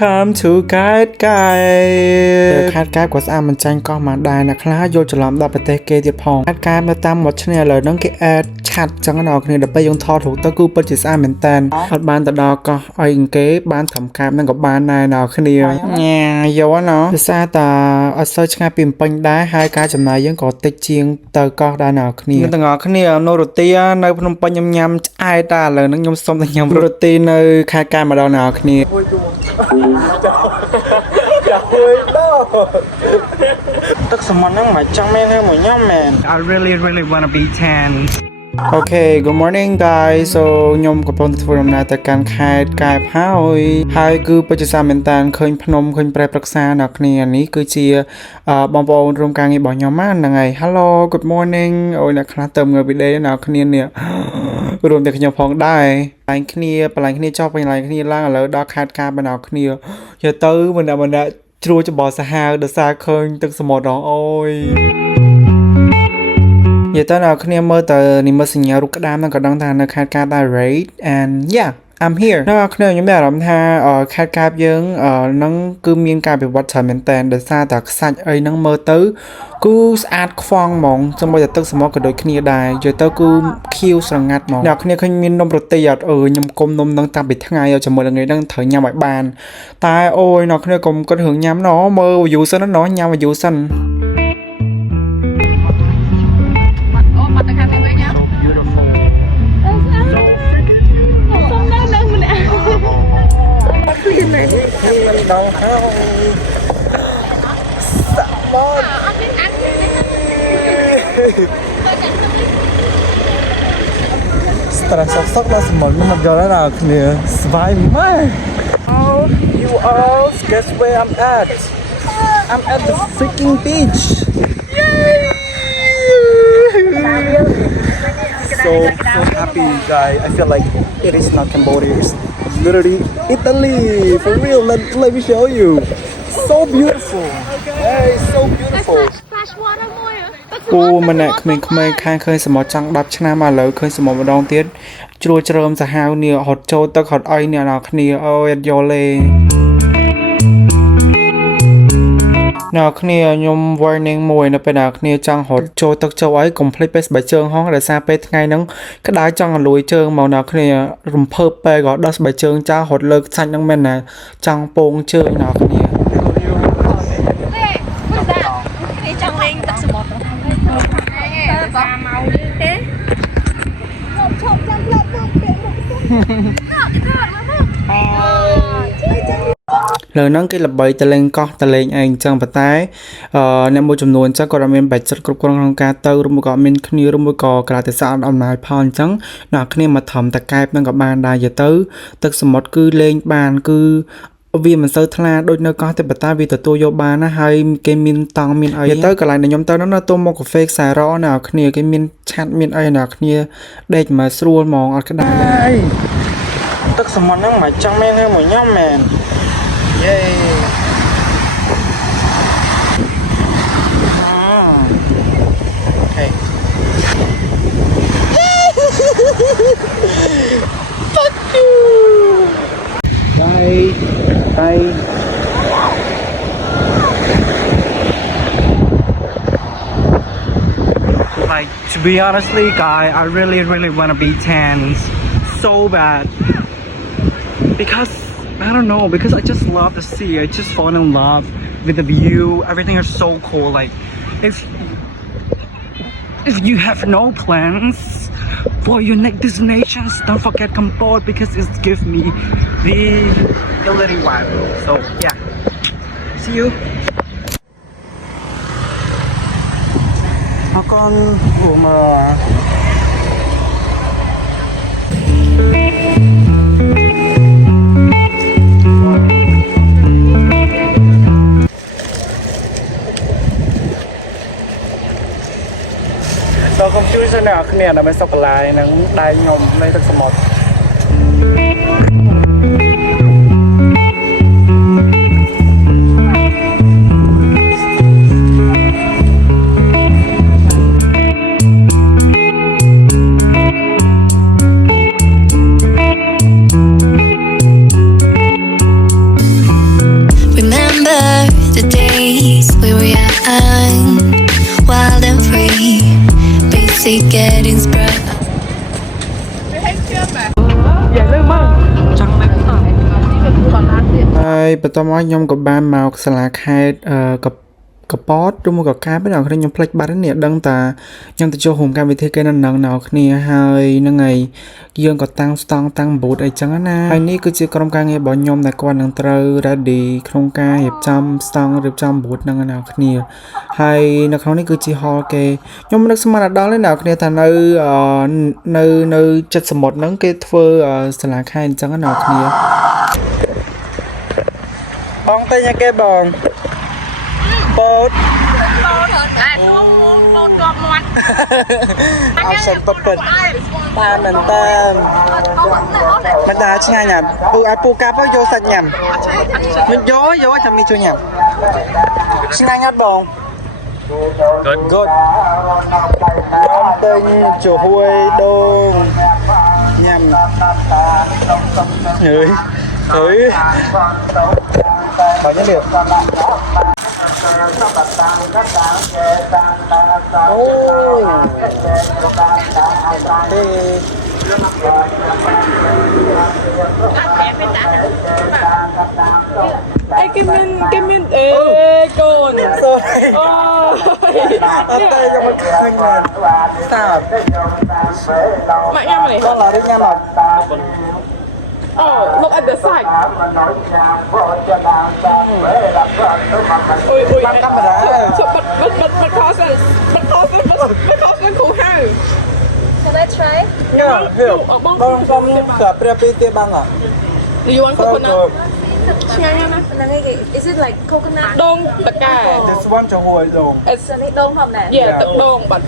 Welcome to Guide Guide ខាត់កាយក៏ស្អាតមិនចាញ់ក៏មិនដែរអ្នកខ្លះយល់ច្រឡំដល់ប្រទេសគេទៀតផងខាត់កាយនៅតាមមាត់ឆ្នេរឥឡូវហ្នឹងគេអេតឆាត់ចឹងណាអ្នកគ្នាដល់ពេលយើងថតរូបទៅគឺពិតជាស្អាតមែនតើអត់បានទៅដល់កោះអីគេបានត្រឹមកាបហ្នឹងក៏បានដែរអ្នកគ្នាញ៉ាយកណាភាសាតាអត់សូវឆ្ងាយពីពេញដែរហើយការចំណាយយើងក៏តិចជាងទៅកោះដែរអ្នកគ្នាទាំងអស់គ្នានៅរ៉ូទីនៅភ្នំពេញញ៉ាំឆ្អែតតែឥឡូវហ្នឹងខ្ញុំសុំតែញ៉ាំរ៉ូទីនៅខេត្តកាយម្ដងអ្នកគ្នាទឹកសមុទ្រហ្នឹងមិនចង់មែនទេមួយញ៉ាំមែន I really want to be tan Okay good morning guys so ខ្ញុំកំពុងធ្វើដំណើរទៅកាន់ខេត្តកែបហើយគឺពិតជាសាមែនតានឃើញភ្នំឃើញប្រែប្រក្សាអ្នកគ្នានេះគឺជាបងប្អូនរួមការងាររបស់ខ្ញុំហ្នឹងហើយ Hello good morning អូយអ្នកខ្លះទៅមើលវីដេអូអ្នកគ្នានេះរួមទាំងខ្ញុំផងដែរបន្លែងគ្នាចោះបន្លែងគ្នាឡើងឥឡូវដល់ខេត្តកែបបណ្ដោះគ្នាយកទៅម្នាក់ជ្រួចបោះសាហាវដោយសារឃើញទឹកសមុទ្រអូយនិយាយទៅអ្នកគ្នាមើលទៅនិមិត្តសញ្ញារូបក្តាមហ្នឹងក៏ដឹងថានៅខេត្តកែបដែរ right and yeah I'm here អ្នកគ្នាខ្ញុំមានអារម្មណ៍ថាខេត្តកែបយើងនឹងគឺមានការវិវត្តច្រើនមែនតើដោយសារតែខ្សាច់អីហ្នឹងមើលទៅគឺស្អាតខ្វង់ហ្មងសូម្បីតែទឹកសមុទ្រក៏ដូចគ្នាដែរនិយាយទៅគឺខៀវស្រងាត់ហ្មងអ្នកគ្នាឃើញមាននំរ៉ូទីអត់ខ្ញុំគុំនំហ្នឹងតាំងពីថ្ងៃជាមួយថ្ងៃហ្នឹងត្រូវញ៉ាំឲ្យបានតែអូយអ្នកគ្នាកុំគិតរឿងញ៉ាំណមើល view សិនណញ៉ាំ view សិនđau không sợ bớt stress sốc là một nhưng mà giờ đó là kìa vài mấy oh you all guess where I'm at the freaking beach yay so happy guys I feel like it is not Cambodia it's literally Italy for real let me show you so beautiful hey so beautiful ពូម្នាក់ក្មេងៗខាងឃើញសមុទ្រចង់10ឆ្នាំឥឡូវឃើញសមុទ្រម្ដងទៀតជ្រួលជ្រើមសាហាវនេះហត់ចូលទឹកហត់អីអ្នកនរគ្នាអូយអត់យល់ទេអ្នកគ្នាខ្ញុំ warning មួយនៅពេលអ្នកគ្នាចង់រត់ចូលទឹកចូលអីកុំភ្លេចពេលស្បែកជើងហងដោយសារពេលថ្ងៃហ្នឹងក្តៅចង់អលួយជើងមកអ្នកគ្នារំភើបពេកក៏ដោះស្បែកជើងចោលរត់លើកសាច់ហ្នឹងមែនណាចង់ពងជើងអ្នកគ្នាចង់លេងទឹកសមុទ្របើមកទេឈប់ចាំផ្លត់ទៅពាក់មុខលើហ្នឹងគេល្បីតលេងកោះតលេងឯងអញ្ចឹងប៉ុន្តែអ្នកមួយចំនួនអញ្ចឹងគាត់អត់មានបច្ចិតគ្រប់គ្រាន់ក្នុងការទៅឬមួយក៏មានគ្នាឬមួយក៏ក្រៅតែសារអំណាចផលអញ្ចឹងអ្នកគ្នាមកធំតកែបហ្នឹងក៏បានដែរទៅទឹកសមុទ្រគឺលេងបានគឺវាមិនសូវថ្លាដូចនៅកោះទេប៉ុន្តែវាទទួលយកបានណាហើយគេមានតង់មានអីទៅកន្លែងដែលខ្ញុំទៅនោះនៅទំមកកាហ្វេខ្សែរណាគ្នាគេមានឆាត់មានអីណាគ្នាដេកមកស្រួលហ្មងអត់ក្តៅទឹកសមុទ្រហ្នឹងមិនចង់មែនទេមួយញ៉ាំមែនយេFuck you Bye Like to be honestly guy I really want to be tan so bad because I don't know because I just love the sea I just fall in love with the view everything is so cool like if you have no plans for your next destinations don't forget come board because it gives me the Italy vibe so yeah see you con ủa màเราkhông chui ra nào cái này là mới sọc lại nó đai nhom lấy thật sầm một days we were young, wild and free, basic getting spread. ហើយបន្ទាប់មកខ្ញុំក៏បានមកសាលាខេត្តកប៉តឬមកក៏ការពេលដល់ខ្ញុំផ្លេចបាត់នេះដឹងតាខ្ញុំទៅចូលរួមកម្មវិធីគេនឹងដល់គ្នាហើយហ្នឹងហើយយើងក៏តាំងស្តង់តាំងបូតអីចឹងណាហើយនេះគឺជាក្រុមការងាររបស់ខ្ញុំដែលគាត់នឹងត្រូវ ready ក្នុងការរៀបចំស្តង់រៀបចំបូតនឹងដល់គ្នាហើយនៅក្នុងនេះគឺជា hall គេខ្ញុំនឹកស្មានដល់នេះដល់គ្នាថានៅចិត្តសមុទ្រហ្នឹងគេធ្វើសាលាខេត្តអញ្ចឹងដល់គ្នាបងតែញ៉ាគេបងពោតតែទួងពោតជាប់មាត់អត់សិនពិតតាមមែនតាមមិនដាឆ្ងាញ់ណាពូឲ្យពូកាប់ទៅយកសាច់ញ៉ាំមិនយកចាំមីជួយញ៉ាំឆ្ងាញ់អត់បង good ខ្ញុំទិញចំហួយដូងញ៉ាំអើយbao nhiêu liều? Ê, cái min ê con Sao? Mẹ em này Con là đi nha mà Oh, look at the side. Ui, so, but cost cool how? Can I try? Yeah, here. Bông xong cả prepi tia băng à? Do you want coconut? Is it like coconut? Dong tất cả. This one cho hồi rồi. It's đông không nè? Yeah, tất dong but.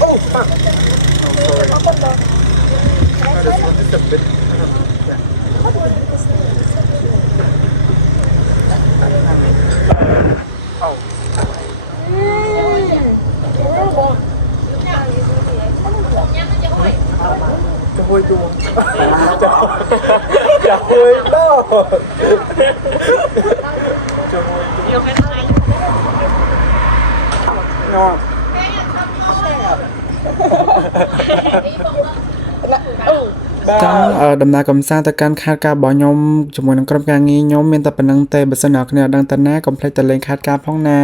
Oh, fuck. Cho hôi chua. Cho hôi đó. Cho hôi chua. Ngon. Trongដំណើរកំសាន្តទៅកាន់ខេត្តការរបស់ខ្ញុំជាមួយនឹងក្រុមការងារខ្ញុំមានតែប៉ុណ្្នឹងទេបើសិនអ្នកគ្នាដឹងតាណាកុំភ្លេចទៅលេងខេត្តការផងណា